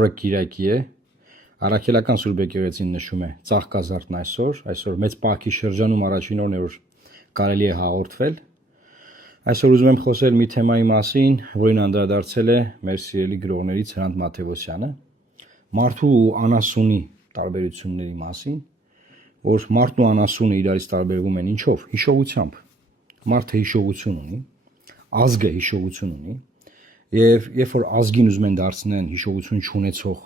օրը Կիրակի է, Առաքելական Սուրբ Եկեղեցին նշում է Ծաղկազարդն այսօր մեծ պահքի շրջանում առաջին օրն է, որ կարելի է հաղորդվել։ Այսօր ուզում եմ խոսել մի թեմայի մասին, որին անդրադարձել է մեր սիրելի գրողներից Հրանտ Մաթևոսյանը, մարդու ու անասունի տարբերությունների մասին, որ մարդն ու անասունը իրարից տարբերվում են ինչով, հիշողությամբ։ Մարդը հիշողություն ունի, ազգը հիշողություն ունի, եւ երբ որ ազգին ուզում են դարձնեն հիշողություն չունեցող,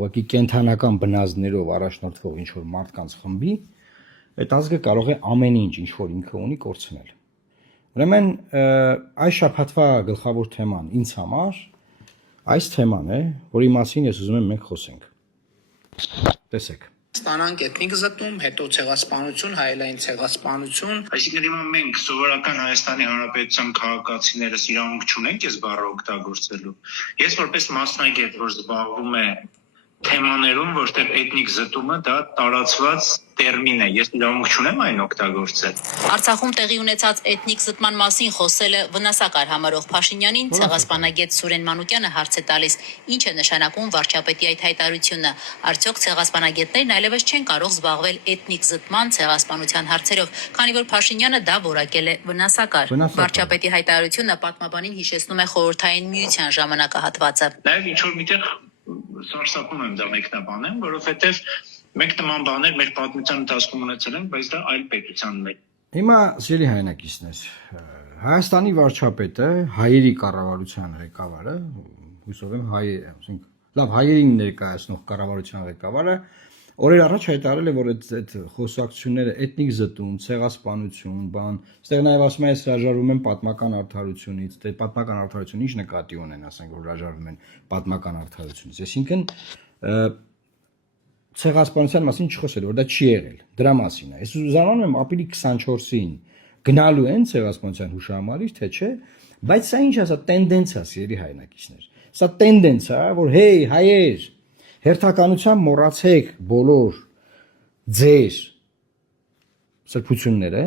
ուղղակի կենթանական բնազդներով առաջնորդվող ինչ որ մարդկանց խմբի, այդ ազգը կարող է ամեն ինչ որ ինքը ունի կորցնել։ Ուրեմն այս շաբաթվա գլխավոր թեման ինձ համար այս թեման է, որի մասին ես ուզում եմ մենք խոսենք։ Տեսեք։ Ստանանք էթնիկ զտում, հետո ցեղասպանություն, հայելային ցեղասպանություն, այսինքն հիմա մենք սովորական Հայաստանի Հանրապետության քաղաքացիներս իրավունք չունենք այս բառը օգտագործելու։ Ես որպես մասնագետ, որ զբաղվում է թեմաներում, որտեղ էթնիկ զտումը դա տարածված տերմին է, ես իրավունք չունեմ այն օգտագործել։ Արցախում տեղի ունեցած էթնիկ զտման մասին խոսելը վնասակար համարող Փաշինյանին ցեղասպանագետ Սուրեն Մանուկյանը հարց է տալիս. ինչ է նշանակում վարչապետի այդ հայտարարությունը, արդյոք ցեղասպանագետներն այլևս չեն կարող զբաղվել էթնիկ զտման ցեղասպանության հարցերով, քանի որ Փաշինյանը դա որակել է վնասակար։ Վարչապետի հայտարարությունը պատմաբանին հիշեցնում է խորհրդային միության ժամանակահատվածը։ Նաև ինչ որ միտեղ սարսափում եմ դա մեկնաբանեմ, որովհետև մենք նման բաներ մեր պատմության ընթացքում ունեցել ենք, բայց դա այլ պետության մեջ։ Հիմա սիրելի հայրենակիցներ, Հայաստանի վարչապետը, հայերի կառավարության ղեկավարը, հուսով եմ լավ հայերին ներկայացնող կառավարության ղեկավարը օրեր առաջ հայտարարել է, որ այդ խոսակցությունները էթնիկ զտում, ցեղասպանություն, բան, այստեղ նաև ասում է, հրաժարվում են պատմական արդարությունից, դե պատմական արդարություն ինչ նկատի ունեն, ասենք որ հրաժարվում են պատմական արդարությունից, այսինքն ցեղասպանության մասին չխոսել, որ դա չի եղել, դրա մասին է։ Ես զարմանում եմ ապրիլի 24-ին գնալու են ցեղասպանության հուշահամալիր, թե չէ, բայց սա ինչ է, սա տենդենցիա, սիրելի հայրենակիցներ։ Սա տենդենցիա, որ հեյ, հայեր, հերթականությամբ մոռացեք բոլոր ձեր սրբությունները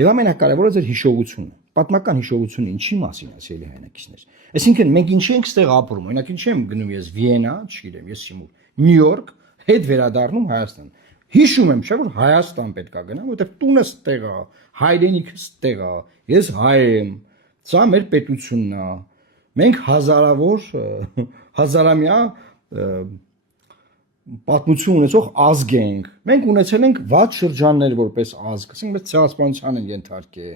եւ ամենակարևորը ձեր հիշողությունը։ Պատմական հիշողությունը ինչի մասին է, սիրելի հայրենակիցներ։ Այսինքն մենք ինչ ենք ստեղ ապրում, օրինակ ինչ եմ գնում ես Վիեննա, չգիտեմ, ես Սիմուր, Նյու Յորք, հետ վերադառնում Հայաստան։ Հիշում եմ, չէ՞ որ Հայաստան պետք է գնամ, որովհետեւ տունս ստեղ է, հայրենիքս ստեղ է, ես հայ եմ, սա մեր պետությունն է։ Մենք հազարամյա պատմություն ունեցող ազգ ենք։ Մենք ունեցել ենք վատ շրջաններ որպես ազգ, ասենք մեծ ցեղասպանության են ենթարկել։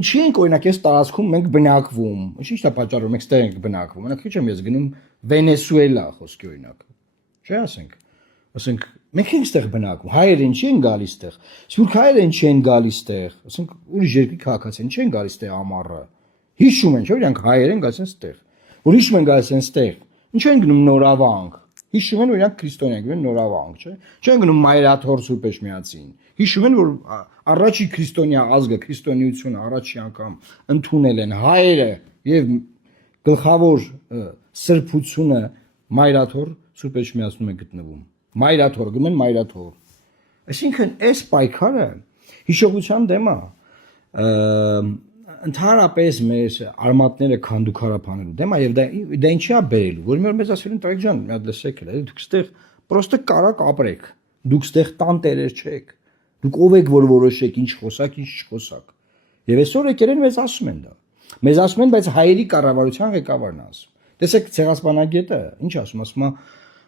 Ինչի ենք օրինակ այս տարածքում մենք բնակվում։ Ինչ է պատճառը, մենք ստեղ ենք բնակվում։ Օրինակ քիչ եմ ես գնում Վենեսուելա խոսքի օրինակ։ Չէ՞ ասենք մենք ենք ստեղ բնակվում։ Հայերը ինչի են գալիս ստեղ։ Սուրբ հայերը ինչի են գալիս ստեղ։ Ասենք ուրիշ երկրի քաղաքացիներ ինչի են գալիս ստեղ ամառը։ Հիշում են, չէ՞ իրանք հայեր են գալիս են ստեղ։ Որ հիշում են գալիս են ստեղ։ Ինչու են գնում Նորավանք։ Հիշում են, որ իրանք քրիստոնյա են, Նորավանք, չէ՞։ Չեն գնում Մայրաթոր Սուրբ Էջմիածին։ Հիշում են, որ առաջի քրիստոնյա ազգը, քրիստոնեությունը առաջի անգամ ընդունել են հայերը եւ գլխավոր սրբությունը Մայրաթոր Սուրբ Էջմիածնում է գտնվում։ Մայրաթոր, գնում են Մայրաթոր։ Այսինքն այս պայքարը հիշողության դեմ է։ Ընդհանրապես մեր արմատները քանդուքարափանելու դեմ է եւ դա ինչի է բերելու, որ մի օր մեզ ասել են Տարեկ ջան, մի հատ լսեք էլ, դուք ստեղ պրոստը կարակ ապրեք, դուք ստեղ տան տերեր չեք, դուք ով եք որ որոշեք ինչ խոսակ, ինչ չխոսակ։ Եվ այսօր եկել են մեզ ասում են դա։ Մեզ ասում են, բայց հայերի կառավարության ղեկավարն է ասում։ Տեսեք ցեղասպանագետը ինչ ասում է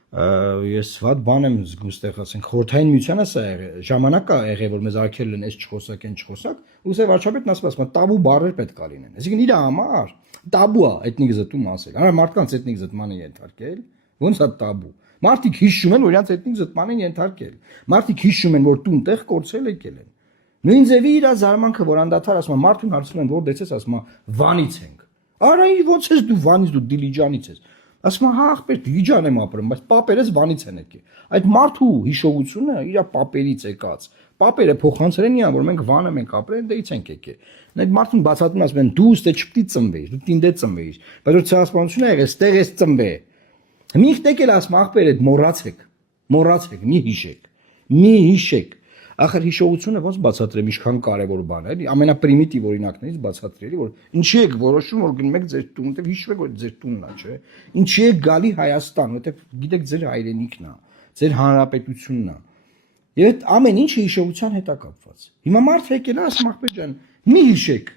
ես վատ բան եմ զգում ստեղ ասենք խորհրդային միությանը սա ժամանակ է եղել որ մեզ արգելել են այս չխոսակ այն չխոսակ ուստի վարչապետն ասում է տաբու բառեր պետք է լինեն այսինքն իր համար տաբու է էթնիկ զտում ասել հա մարդկանց էթնիկ զտման են ենթարկել ոնց է տաբու մարդիկ հիշում են որ իրանց էթնիկ զտման են ենթարկել մարդիկ հիշում են որ տուն տեղ կորցրել եկել են նույն ձևի իր զարմանքը որ անդադար ասում է մարդուն հարցնում են որտեղից ես ասում է Վանից ենք արա ինչ ոնց ես դու Վանից դու Դիլիջանից ես ասում է հա ախպեր Դիլիջան եմ ապրում բայց պապերս Վանից են եկել այդ մարդու հիշողությունը իր պապերից եկած պապերը փոխանցել են իրան որ մենք Վանը մենք ապրել դեից ենք եկել այդ մարդուն բացատրում ասում են դու ստե չպետք է ծնվեիր դու տինդե ծնվեիր բայց որ ցեղասպանությունը եղել ստեղ ես ծնվե մի տեկել ասում ախպեր այդ մոռացեք մի հիշեք Ախր հիշողությունը ոնց բացատրեմ ինչքան կարևոր բան է, էլի ամենապրիմիտիվ օրինակներից բացատրելի, որ ինչի եք որոշում, որ գնում եք ձեր տուն, որտեվ հիշում եք, որ ձեր տունն է, չէ։ Ինչի եք գալի Հայաստան, որտեվ գիտեք ձեր հայրենիքն է, ձեր հանրապետությունն է։ Եվ այդ ամեն ինչը հիշողության հետ է կապված։ Հիմա մարդը եկել է, ասում ախպեր ջան, մի հիշեք։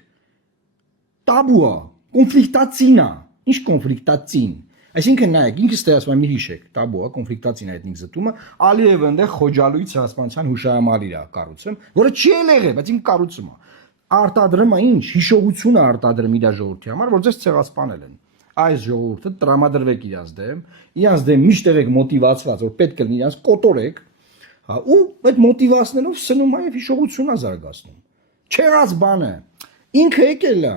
Տաբու է, կոնֆլիկտացին է։ Ինչ կոնֆլիկտացին։ Այսինքն նայեք, ինքս թե ասում եմ մի հիշեք, տաբու է, կոնֆլիկտացին է էթնիկ զտումը, Ալիևը այնտեղ Խոջալույի ցեղասպանության հուշահամալիր է կառուցում, որը չի եղել, բայց ինքը կառուցում է։ Արտադրումը ինչ, հիշողություն է արտադրում իր ժողովրդի համար, որ ձեզ ցեղասպանել են։ Այս ժողովուրդը տրամադրվեք իրանց դեմ միշտ եղեք մոտիվացված, որ պետք է իրանց կոտորեք, հա, ու այդ մոտիվացնելով սնում է եւ հիշողություն է զարգացնում։ Չեղած բանը։ Ինքը եկել է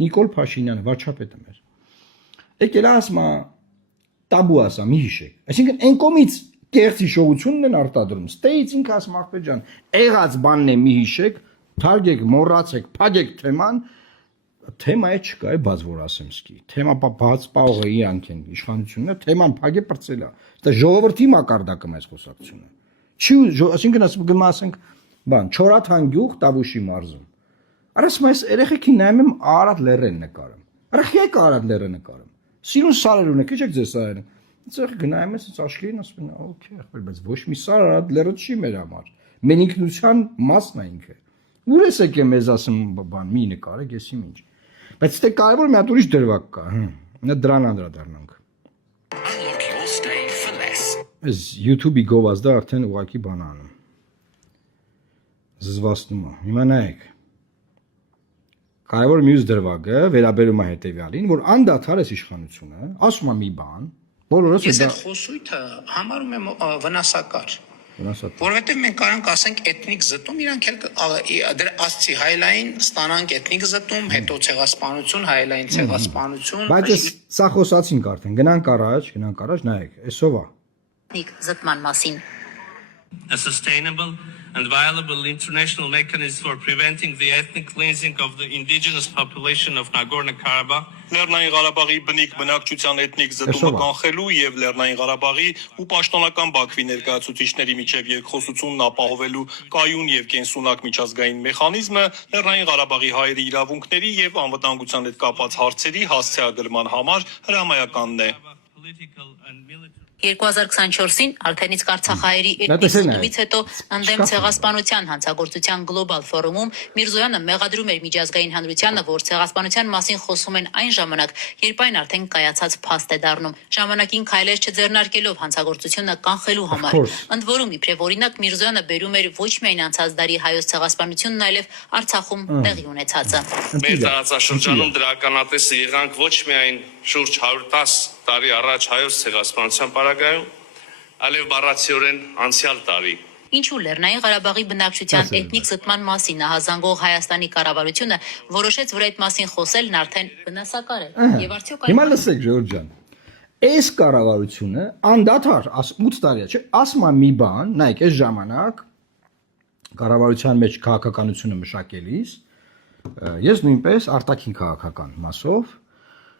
Նիկոլ Փաշինյանը, վարչապետը մեր։ Եկել է ասում է տաբու ասա, մի հիշեք։ Այսինքն այն կողմից կեղծ հիշողությունն են արտադրում։ Ստեից ինքը ասում ախպեր ջան, եղած բանն է մի հիշեք, թարգեք, մոռացեք, փագեք թեման, թեմա չկա, է բաց որ ասեմ սկի։ Թեմա բաց պաղը իրանք են իշխանությունները, թեման փագե բրծելա։ Դա ժողովրդի մակարդակը մեծ խոսակցությունը։ Չի, այսինքն ասում գնում ասենք, բան, Չորաթան գյուղ Տավուշի մարզում։ Արասում այս երեխեքին նայում եմ Արարատ լեռեն նկարում։ Արախեք Արարատ լեռը նկարում։ Սիրուն սարեր ունեք, քիչ եք ձեր սարերը։ Այդտեղ գնայում ես աշխարհին ասում են, օքեյ, ախպեր, բայց ոչ մի սար Արարատ լեռը չի մեր համար։ Մենիկնության մասն է ինքը։ Ուր ես եկե մեզ ասում բան, մի նկարեք, ես իմ ինչ։ Բայց դե կարևոր մի հատ ուրիշ դրվագ կա, նա դրան անդրադառնանք։ Այս YouTube-ի գովազդը արդեն ուղակի բան անում։ Զզվացնում է։ Հիմա նայեք։ Կարևոր մյուս դրվագը վերաբերում է հետևյալին, որ անդադար է իշխանությունը, ասում է մի բան, բոլորս Ես այդ խոսույթը համարում եմ վնասակար։ Որովհետև մենք կարանք ասենք էթնիկ զտում, իրանք էլ դրա ասցի հայլային ստանանք էթնիկ զտում, հետո ցեղասպանություն, հայլային ցեղասպանություն։ Բայց սա խոսացինք արդեն, գնանք առաջ, նայեք, էսով է։ Էթնիկ զտման մասին։ A sustainable and viable international mechanism for preventing the ethnic cleansing of the indigenous population of Nagorno-Karabakh. Լեռնային Ղարաբաղի բնիկ բնակչության էթնիկ զտումը կանխելու եւ Լեռնային Ղարաբաղի ու պաշտոնական Բաքվի ներկայացուցիչների միջև երկխոսությունն ապահովելու կայուն եւ կենսունակ միջազգային մեխանիզմը Լեռնային Ղարաբաղի հայերի իրավունքների եւ անվտանգության հետ կապված հարցերի հասցեագրման համար հրամայականն է։ 2024-ին Արթենից Արցախահայերի էթնիկ զտումից հետո ընդդեմ ցեղասպանության հանցագործության գլոբալ ֆորումում Միրզոյանը մեղադրում էր միջազգային հանրությանը, որ ցեղասպանության մասին խոսում են այն ժամանակ, երբ այն արդեն կայացած փաստ է դառնում, ժամանակին քայլեր չձեռնարկելով հանցագործությունը կանխելու համար։ Ընդ որում, իբրև օրինակ Միրզոյանը բերում էր ոչ միայն անցած դարի հայոց ցեղասպանությունն, այլև Արցախում տեղի ունեցածը։ Մեր տարածաշրջանում դրականատեսը եղանք ոչ միայն շուրջ 110 տարի առաջ հայոց ցեղասպանության պարագայում, այլև բառացիորեն անցյալ տարի։ Ինչու Լեռնային Ղարաբաղի բնակչության էթնիկ զտման մասին նահազանգող Հայաստանի կառավարությունը որոշեց, որ այդ մասին խոսելն արդեն վնասակար է։ Եվ արդյոք Հիմա լսեք Ժորժ ջան։ Այս կառավարությունը անդադար 8 տարի է, չէ, ասում է մի բան, նայեք, այս ժամանակ կառավարության մեջ քաղաքականությունը մշակելիս ես նույնպես արտաքին քաղաքական մասով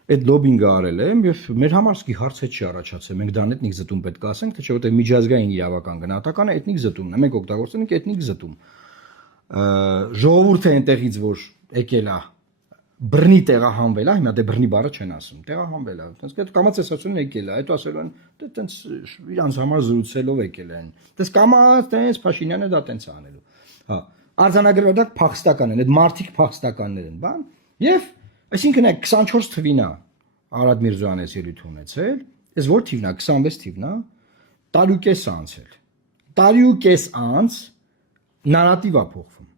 այդ լոբինգը արել եմ եւ մեր համար սկի հարց է չի առաջացել։ Մենք դա էթնիկ զտում պետք է ասենք, թե չէ, որտեղ միջազգային իրավական գնահատականը էթնիկ զտումն է։ Մենք օգտագործում ենք էթնիկ զտում։ Ժողովուրդը այնտեղից որ եկել է բռնի տեղահանվել է, հիմա դե բռնի բառը չեն ասում, տեղահանվել է։ Այդպես այդ կամացեսացուն եկել է, հետո ասել են, դե տենց իրանց համար զրուցելով եկել են։ Դες կամաց տենց Փաշինյանը դա տենց անելու։ Հա, արձանագրվող փախստական են, այդ մարտիկ փախստականներ են, բան։ Եվ այսինքն այդ 24 թվին է Արադ Միրզոյանը ելույթ ունեցել, այս որ թիվն է, 26 թիվն է, տարուկես անցել։ Տարուկես անց նարատիվ է փոխվում։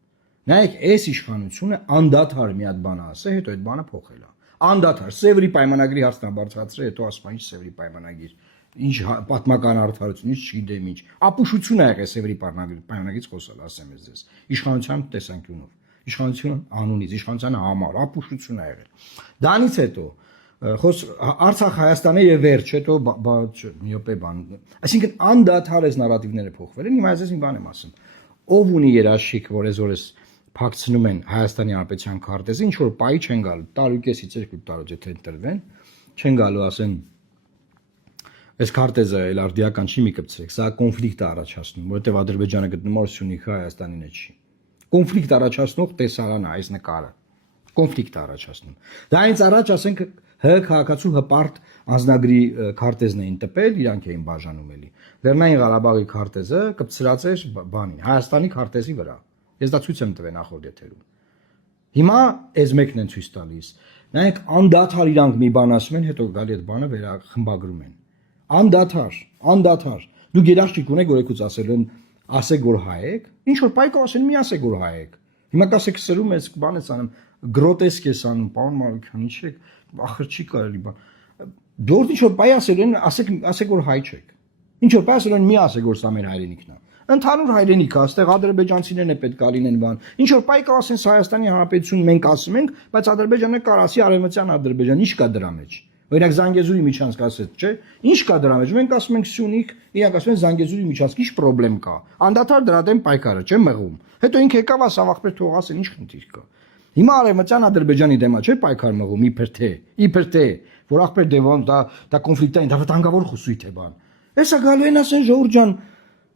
Նայեք, այս իշխանությունը անդադար մի հատ բան ասել, հետո այդ բանը փոխել է։ Անդադար Սևրի պայմանագրի հարցն բարձրացրել, հետո ասում ինչ Սևրի պայմանագիր, ինչ պատմական արդարություն, ինչ չգիտեմ ինչ։ Ապուշություն է եղել Սևրի պայմանագրից խոսալ, ասեմ ես ձեզ։ Իշխանության տեսանկյունով, իշխանության անունից, իշխանության համար ապուշություն է եղել։ Դրանից հետո Արցախ Հայաստանը եւ վերջ, հետո միոպե բան։ Այսինքն անդադար այս նարատիվները փոխվել են։ Հիմա ես մի բան եմ ասում։ Ով ունի երաշխիք, որ այսօրս փակցնում են Հայաստանի Հանրապետության քարտեզը, ինչ որ պայի չեն գալու, տարուկեսից 2 տարուց եթե ընտրվեն, չեն գալու ասեն Այս քարտեզը էլ արդիական չի մի կպցրեք, սա կոնֆլիկտ է առաջացնում, որովհետև Ադրբեջանը գտնվում է Սյունիքի Հայաստանի մեջ չի։ Կոնֆլիկտ առաջացնող տեսարան է այս նկարը։ Կոնֆլիկտ է առաջացնում։ Դա այնց առաջ ասենք ՀՀ քաղաքացու հպարտ անձնագրի քարտեզն էին տպել, իրանք էին բաժանում էլի։ Լեռնային Ղարաբաղի քարտեզը կպցրած էր բանի, Հայաստանի քարտեզի վրա։ Ես դա ցույց եմ տվել նախորդ եթերում։ Հիմա այս մեկն են ցույց տալիս։ Նայեք անդադար իրանք մի բան ասում են, հետո գալի այդ բանը վերախմբագրում են։ Անդադար։ Դուք երաշխիք ունեք, որ եկուց ասեք որ հայ եք, ինչ որ պայքար ասեն, մի ասեք որ հայ եք։ Հիմա կասեք սրում ես բան ես անում, գրոտեսկ ես անում, պարոն Մարուկյան, ինչ եք, ախր չի կարելի բան։ Դուրս ինչ որ պայ ասել են, ասեք որ հայ չեք։ Ինչ որ պայ ասել են, մի ասեք որ սա մեր հայրենիքն է։ Ընդհանուր հայրենիք է, այստեղ ադրբեջանցիներն է պետք է լինեն բան։ Ինչ որ պայքար ասեն Հայաստանի Հանրապետություն մենք ասում ենք, բայց Ադրբեջանը կար ասի արևմտյան Ադրբեջան, ինչ կա դրա մեջ։ Օրինակ Զանգեզուրի միջանցք ասեց, չէ՞։ Ինչ կա դրա մեջ։ Մենք ասում ենք Սյունիք, իրանք ասում են Զանգեզուրի միջանցք, ինչ խնդրեմ կա։ Անդադար դրա դեմ պայքարը, չէ՞ մեղում։ Հետո ինքը եկավ ասա աղբեր թող ասեն, ինչ խնդիր կա։ Հիմա արևմտյան Ադրբեջանի դեմ է, չէ՞ պայքար մեղում, իբր թե, որ աղբեր դեվոն դա կոնֆլիկտային, դա վտանգավոր խուսույթ է բան։ Էսա գալու են ասեն Ժողովուրդ ջան,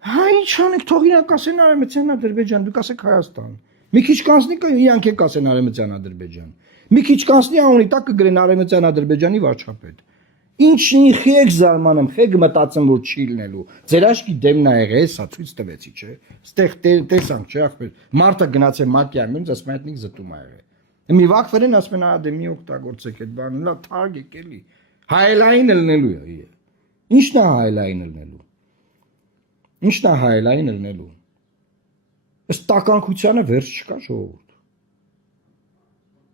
հա ինչ անեք, թող իրանք ասեն արևմտյան Ադրբեջան, դուք ասեք Հայաստան։ Մի քիչ կանցնի իրանք եք ասեն արևմտյան Ադրբեջան։ Մի քիչ կանցնի անունի տակ կգրեն արևմտյան Ադրբեջանի վարչապետ։ Ինչի խեք զարմանում, խեք մտածում որ չի լինելու։ Ձեր աչքի դեմն ա եղել, սա ցույց տվեցի, չէ։ Ստեղ տեսանք, չէ, ախպեր։ Մարտը գնաց է մակյանում, ասում են ինքն զտում ա եղել։ Մի վակվերեն ասում են, դե մի օգտագործեք այդ բանը, լա թարգեք էլի։ Հայլային լնելու է։ Ինչն է հայլային լնելու։ Ինչն է հայլային լնելու։ Ըստ տականքությանը վերջ չկա ժողովուրդ։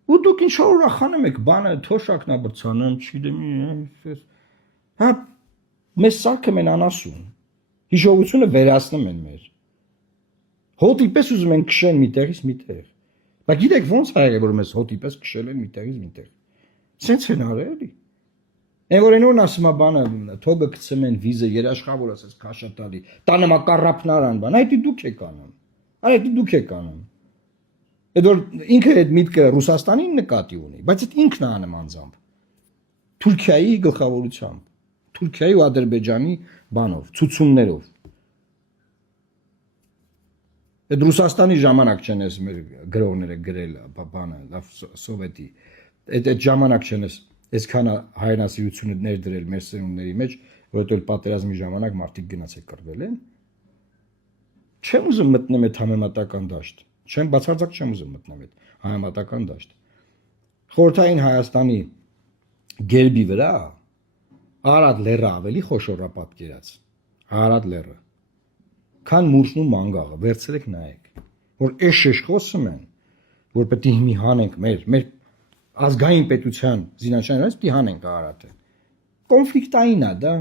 Ու դուք ինչ որ ուրախանում եք, բանը թոշակն է բրցանում, չգիտեմ, հա մեզ սարքում են անասուն։ Հիշողությունը վերացնում են մեր։ Հոտի պես ուզում են քշեն միտեղից միտեղ։ Բայց գիտեք ո՞նց ա եղել որ մեզ հոտի պես քշել են միտեղից միտեղ։ Սենց են արել էլի։ Այն որ այնօրն ասում է բանը, թողը գցում են վիզը երաշխավոր ասես քաշատալի, տանը մա կառապնարան բան, այդ դուք եք անում։ Այդ դուք եք անում։ Այդ որ ինքը այդ միտքը Ռուսաստանին նկատի ունի, բայց այդ ինքն է անում անձամբ։ Թուրքիայի գլխավորությամբ, Թուրքիայի ու Ադրբեջանի բանով, ցուցումներով։ Այդ Ռուսաստանի ժամանակ չեն ես մեր գրողները գրել բանը, լավ սովետի։ Այդ ժամանակ չեն ես այսքան հայրենասիրությունը ներդրել մեր սերունդների մեջ, որովհետև պատերազմի ժամանակ մարդիկ գնացել կռվել են։ Չեմ ուզում մտնեմ այդ համեմատական դաշտ։ Չեմ բացարձակ չեմ ուզում մտնել այդ համեմատական դաշտ։ Խորհրդային Հայաստանի գերբի վրա Արադ լեռը ավելի խոշոր է պատկերած։ Արադ լեռը։ Քան Մուրշն ու Մանգաղը, վերցրեք նայեք, որ էշ խոսում են, որ պետք է հիմի հանենք մեր ազգային պետության զինանշաններից պետք է հանենք Արարատը։ Կոնֆլիկտային է, դա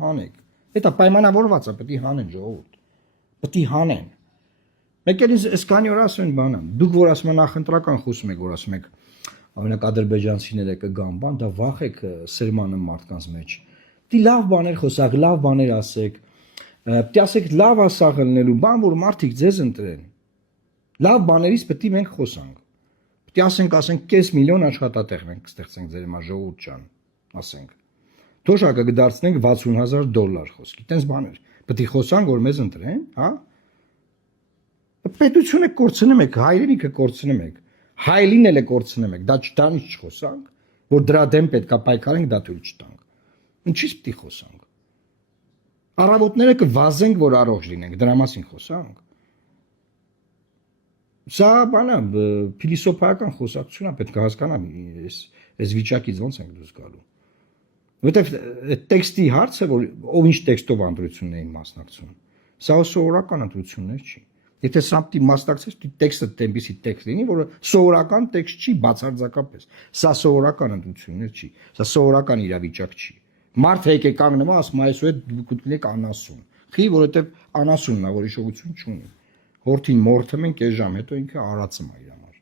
հանենք։ Դա պայմանավորված է, պետք է հանեն ժողովուրդ։ Պետք է հանեն։ Մեկ էլ այսքանի օր ասում են բանը, դուք որ ասում եք նախընտրական խոսում եք, որ ասում եք օրինակ ադրբեջանցիները կգան, բան, դա վախ եք սերմանը մարդկանց մեջ։ Դի լավ բաներ խոսակ, լավ բաներ ասեք։ Պետք է ասեք լավ ասաղ լինելու բան, որ մարդիկ ձեզ ընտրեն։ Լավ բաներից պետք է մենք խոսանք։ Պետք է ասենք 500,000 աշխատատեղ մենք կստեղծենք ձեր հիմա ժողովուրդ ջան, ասենք։ Թոշակը կդարձնենք $60,000 խոսքի, տենց բաներ։ Պետք է խոսանք, որ մեզ ընտրեն, հա։ Պետությունը կորցնում եք, հայրենիքը կորցնում եք, հայլին էլ է կորցնում եք, դա չտանից չխոսանք, որ դրա դեմ պետք է պայքարենք, դա թույլ չտանք։ Ինչի՞ց պետք է խոսանք։ Առավոտները կվազենք, որ առողջ լինենք, դրա մասին խոսանք։ Սա բանը փիլիսոփայական խոսակցություն է, պետք է հասկանամ այս վիճակից ոնց ենք դուրս գալու։ Որովհետև այդ տեքստի հարցը, որ ով ինչ տեքստով ընտրությունն էին մասնակցում, սա սովորական ընտրություններ չի։ Եթե սա պիտի մասնակցես, դու տեքստը տեմպիսի տեքստ լինի, որը սովորական տեքստ չի բացարձակապես։ Սա սովորական ընտրություններ չի, սա սովորական իրավիճակ չի։ Մարդը եկե կանգնում է, ասում է, այսօր դուք ունեք անասուն։ Խի, որովհետև անասունն է, որ հիշողություն չունի։ Հորթին մորթում են կես ժամ, հետո ինքը արածում է իր համար։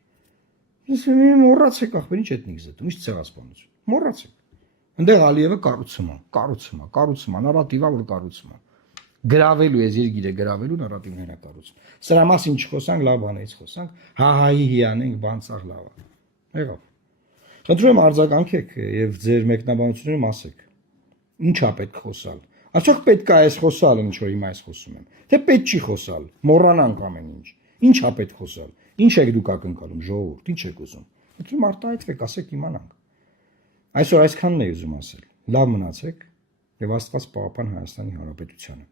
Ես մոռացեք ախպեր, ինչ էթնիկ զտում, ինչ ցեղասպանություն։ Մոռացեք։ Այնտեղ Ալիևը կառուցում է, նարատիվա որ կառուցում է։ Գրավելու է երկիրը, գրավելու նարատիվն է կառուցում։ Սրա մասին չխոսանք, լավ բաներից խոսանք, հահայի հիանենք, բան ցաղ լավ է։ Եղավ։ Խնդրում եմ արձագանքեք եւ ձեր մեկնաբանություններում ասեք։ Ինչա պետք խոսալ։ Այսօք պետք է այս խոսալ, ինչ որ հիմա ես խոսում եմ։ Թե պետք չի խոսալ, մոռանանք ամեն ինչ։ Ինչա պետք խոսալ։ Ինչ եք դուք ակնկալում, ժողովուրդ, ինչ եք ուզում։ Դուք արտահայտվեք, ասեք իմանանք։ Այսօր այսքանն է ուզում ասել։ Լավ մնացեք եւ Աստված պահապան Հայաստանի Հանրապետությանը։